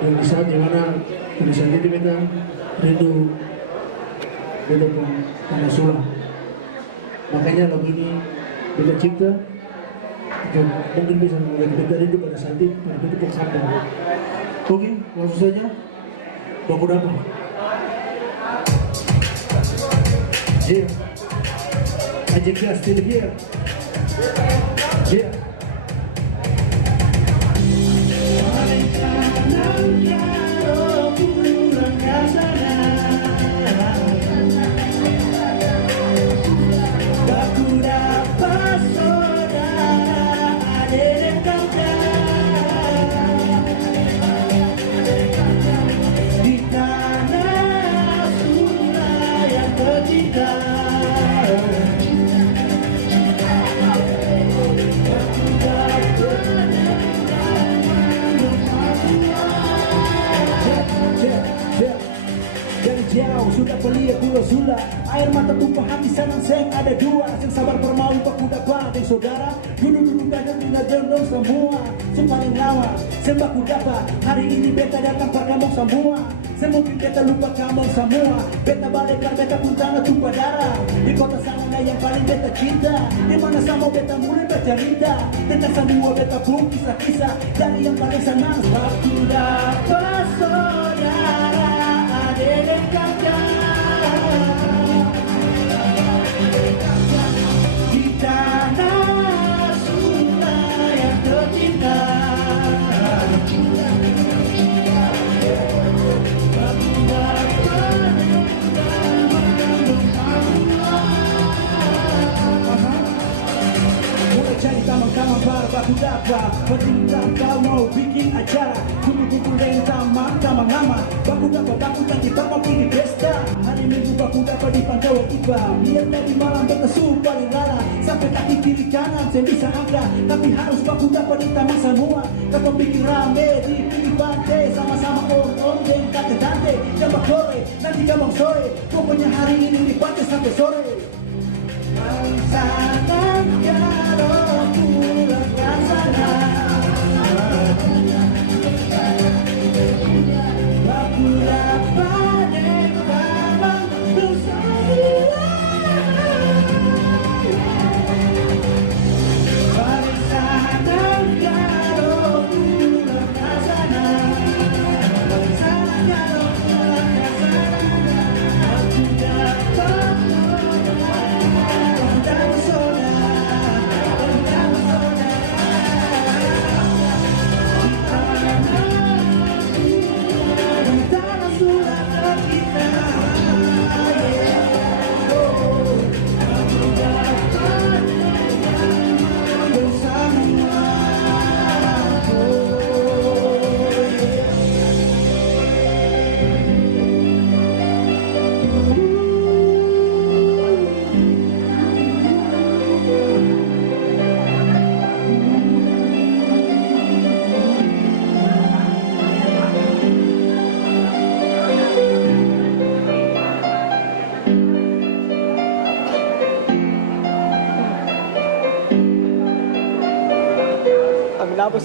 yang di saat dimana di saat itu kita rindu beta pun tanah sulam. Makanya lagu ini beta cipta mungkin bisa membuat beta rindu pada saat itu pada itu pun sampai. Oke, langsung saja baku dapat. Yeah, Magic Gas still here. Yeah. Jauh sudah belia pulau Sula, air mata tumpah hati sanang seng ada dua, sing sabar permau pak kuda badeng saudara, dulu kadang tinggal gendong semua, sempaling lawa, sembah kuda hari ini beta datang pak kampung semua, semungkin beta lupa kampung semua, beta balik kan beta pun tanah tumpah darah, di kota sana yang paling beta cinta, di mana sama beta mulai bercerita, tentang semua beta pun kisah-kisah, dari yang paling senang, pak kuda saudara. Di tanah Sunda yang tercinta, mulai cari kawan-kawan baru baku dapat, bertindak kau mau bikin acara, kumpul-kumpul dengan taman lama, baku tak kita mau pergi pesta, hari minggu baku dapat di Pantauan Iba, lihat tadi malam berkesuh paling lala, sampai kaki kiri kanan saya bisa angkat, tapi harus baku dapat di taman semua, kau bikin rame di pinggir pantai, sama-sama om dan tante, jambak sore, nanti gabang sore, pokoknya hari ini di pantai sampai sore. Sangat kalau pulang ke sana, aku dapat kawan bersama. Pada sangat kalau pulang ke sana, sangat kalau pulang ke sana, aku dapat. Labas